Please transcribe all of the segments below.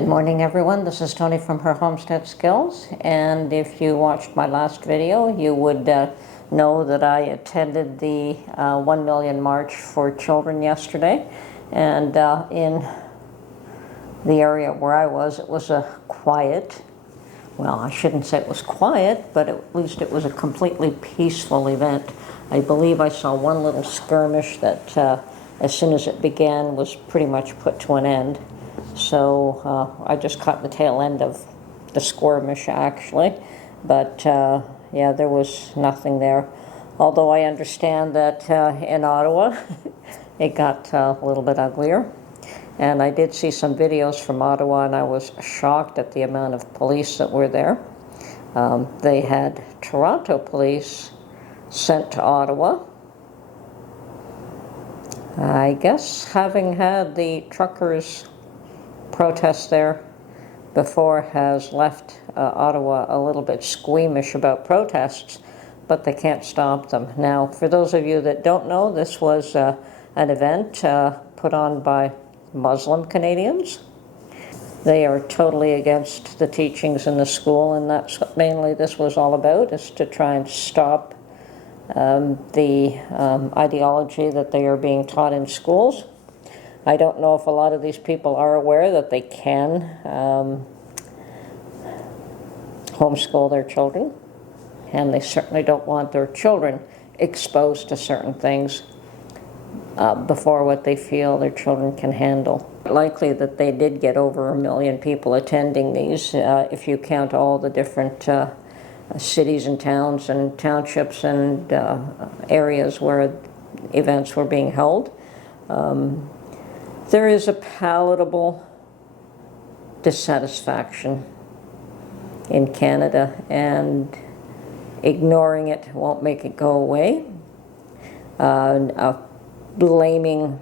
Good morning, everyone. This is Tony from Her Homestead Skills, and if you watched my last video, you would know that I attended the 1 Million March for Children yesterday, and in the area where I was, it was a quiet, well, I shouldn't say it was quiet, but at least it was a completely peaceful event. I believe I saw one little skirmish that as soon as it began was pretty much put to an end. So I just caught the tail end of the skirmish, actually. But yeah, there was nothing there. Although I understand that in Ottawa, it got a little bit uglier. And I did see some videos from Ottawa, and I was shocked at the amount of police that were there. They had Toronto police sent to Ottawa. I guess having had the truckers protest there before has left Ottawa a little bit squeamish about protests, but they can't stop them. Now, for those of you that don't know, this was an event put on by Muslim Canadians. They are totally against the teachings in the school, and that's what mainly this was all about, is to try and stop the ideology that they are being taught in schools. I don't know if a lot of these people are aware that they can homeschool their children, and they certainly don't want their children exposed to certain things before what they feel their children can handle. Likely that they did get over 1 million people attending these, if you count all the different cities and towns and townships and areas where events were being held. There is a palatable dissatisfaction in Canada, and ignoring it won't make it go away. Blaming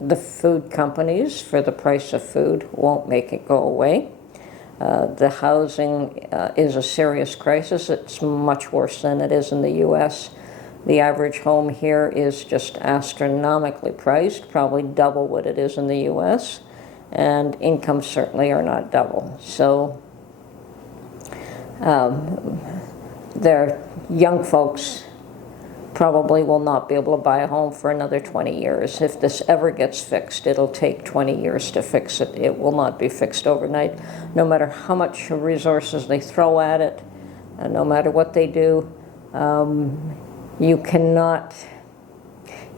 the food companies for the price of food won't make it go away. The housing is a serious crisis. It's much worse than it is in the U.S. The average home here is just astronomically priced, probably double what it is in the U.S., and incomes certainly are not double. So their young folks probably will not be able to buy a home for another 20 years. If this ever gets fixed, it'll take 20 years to fix it. It will not be fixed overnight. No matter how much resources they throw at it, no matter what they do, you cannot,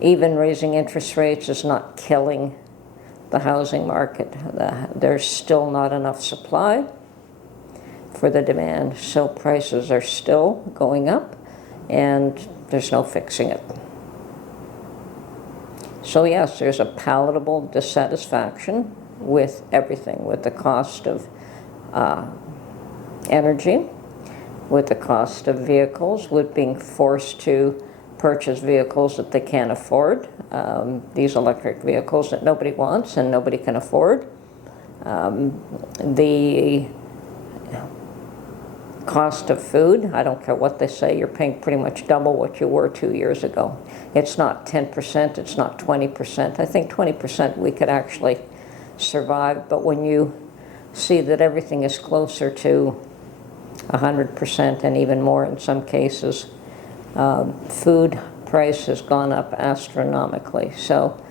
even raising interest rates is not killing the housing market. There's still not enough supply for the demand, so prices are still going up, and there's no fixing it. So yes, there's a palatable dissatisfaction with everything, with the cost of energy, with the cost of vehicles, with being forced to purchase vehicles that they can't afford, these electric vehicles that nobody wants and nobody can afford. The cost of food, I don't care what they say, you're paying pretty much double what you were 2 years ago. It's not 10%, it's not 20%. I think 20% we could actually survive, but when you see that everything is closer to 100% and even more in some cases, food price has gone up astronomically. So,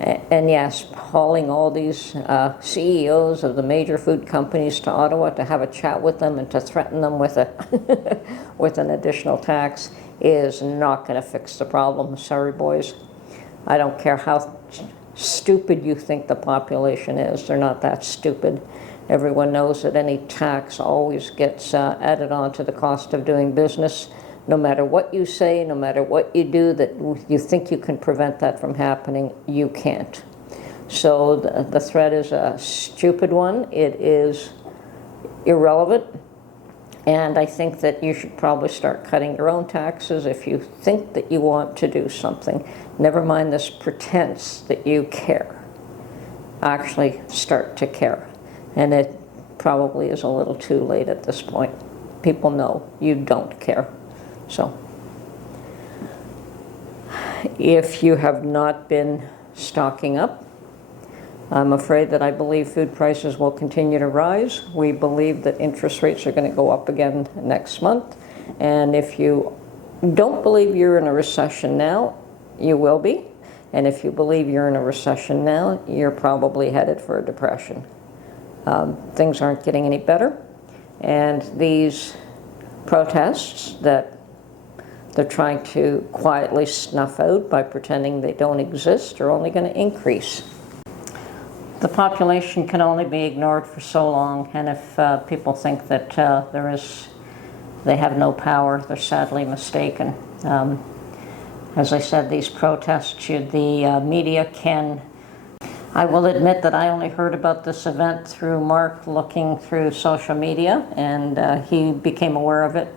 and yes, hauling all these CEOs of the major food companies to Ottawa to have a chat with them and to threaten them with a with an additional tax is not going to fix the problem. Sorry, boys. I don't care how stupid you think the population is. They're not that stupid. Everyone knows that any tax always gets added on to the cost of doing business. No matter what you say, no matter what you do, that you think you can prevent that from happening, you can't. So the threat is a stupid one. It is irrelevant. And I think that you should probably start cutting your own taxes if you think that you want to do something. Never mind this pretense that you care. Actually start to care. And it probably is a little too late at this point. People know you don't care. So, if you have not been stocking up, I'm afraid that I believe food prices will continue to rise. We believe that interest rates are going to go up again next month. And if you don't believe you're in a recession now, you will be. And if you believe you're in a recession now, you're probably headed for a depression. Things aren't getting any better. And these protests that they're trying to quietly snuff out by pretending they don't exist are only going to increase. The population can only be ignored for so long, and if people think that they have no power, they're sadly mistaken. As I said, these protests, the media can... I will admit that I only heard about this event through Mark looking through social media, and he became aware of it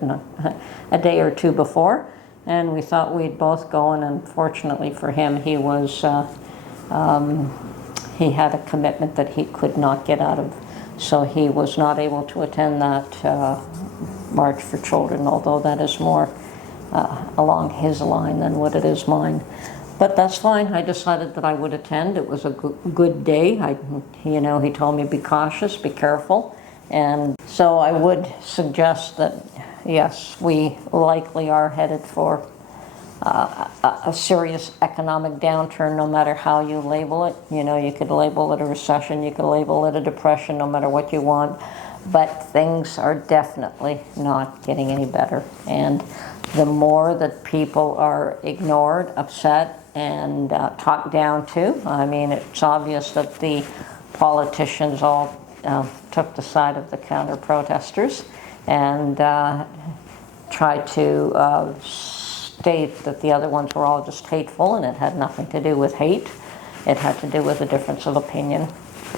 a day or two before, and we thought we'd both go, and unfortunately for him, he had a commitment that he could not get out of, so he was not able to attend that March for Children, although that is more along his line than what it is mine. But that's fine. I decided that I would attend. It was a good day. He told me be cautious, be careful. And so I would suggest that, yes, we likely are headed for a serious economic downturn, no matter how you label it. You could label it a recession, you could label it a depression, no matter what you want. But things are definitely not getting any better. And the more that people are ignored, upset, and talked down to, I mean, it's obvious that the politicians all took the side of the counter-protesters and tried to state that the other ones were all just hateful, and it had nothing to do with hate. It had to do with a difference of opinion.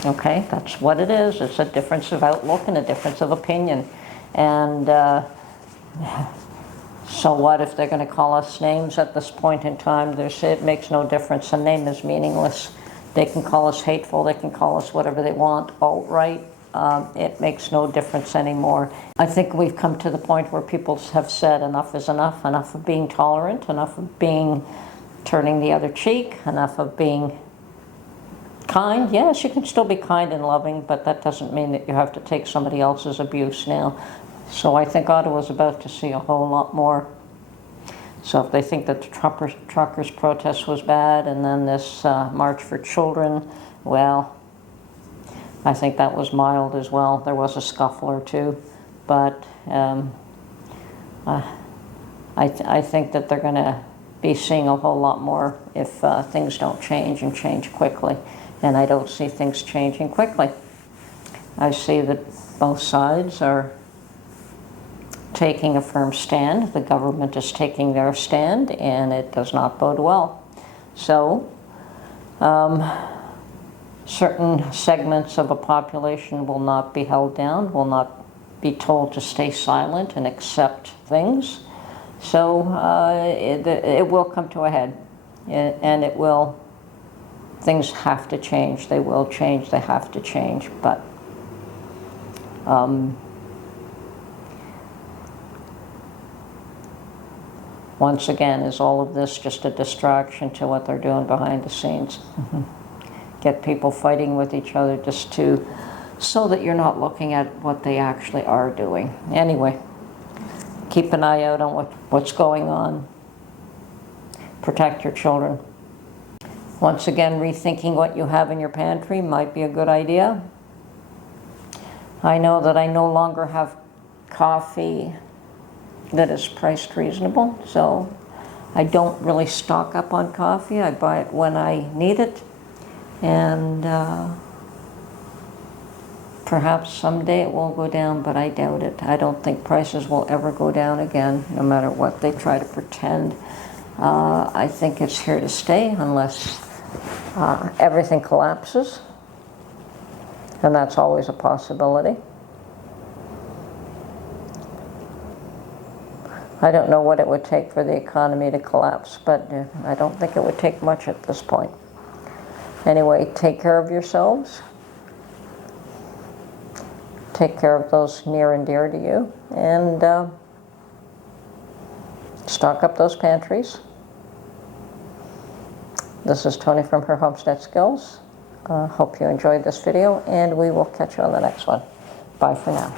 Okay, that's what it is. It's a difference of outlook and a difference of opinion. And so what if they're going to call us names at this point in time? It makes no difference. A name is meaningless. They can call us hateful. They can call us whatever they want. Alt-right. It makes no difference anymore. I think we've come to the point where people have said enough is enough. Enough of being tolerant. Enough of turning the other cheek. Enough of being kind. Yes, you can still be kind and loving, but that doesn't mean that you have to take somebody else's abuse now. So I think Ottawa's about to see a whole lot more. So if they think that the truckers' protest was bad, and then this March for Children, well, I think that was mild as well. There was a scuffle or two, but I think that they're going to be seeing a whole lot more if things don't change and change quickly. And I don't see things changing quickly. I see that both sides are taking a firm stand. The government is taking their stand, and it does not bode well. So, certain segments of a population will not be held down, will not be told to stay silent and accept things. So it will come to a head, and it will. Things have to change. They will change. They have to change. But once again, is all of this just a distraction to what they're doing behind the scenes? Get people fighting with each other just so that you're not looking at what they actually are doing. Anyway, keep an eye out on what's going on. Protect your children. Once again, rethinking what you have in your pantry might be a good idea. I know that I no longer have coffee that is priced reasonable, so I don't really stock up on coffee. I buy it when I need it, and perhaps someday it will go down, but I doubt it. I don't think prices will ever go down again, no matter what they try to pretend. I think it's here to stay unless everything collapses, and that's always a possibility. I don't know what it would take for the economy to collapse, but I don't think it would take much at this point. Anyway, take care of yourselves. Take care of those near and dear to you, and stock up those pantries. This is Tony from Her Homestead Skills. Hope you enjoyed this video, and we will catch you on the next one. Bye for now.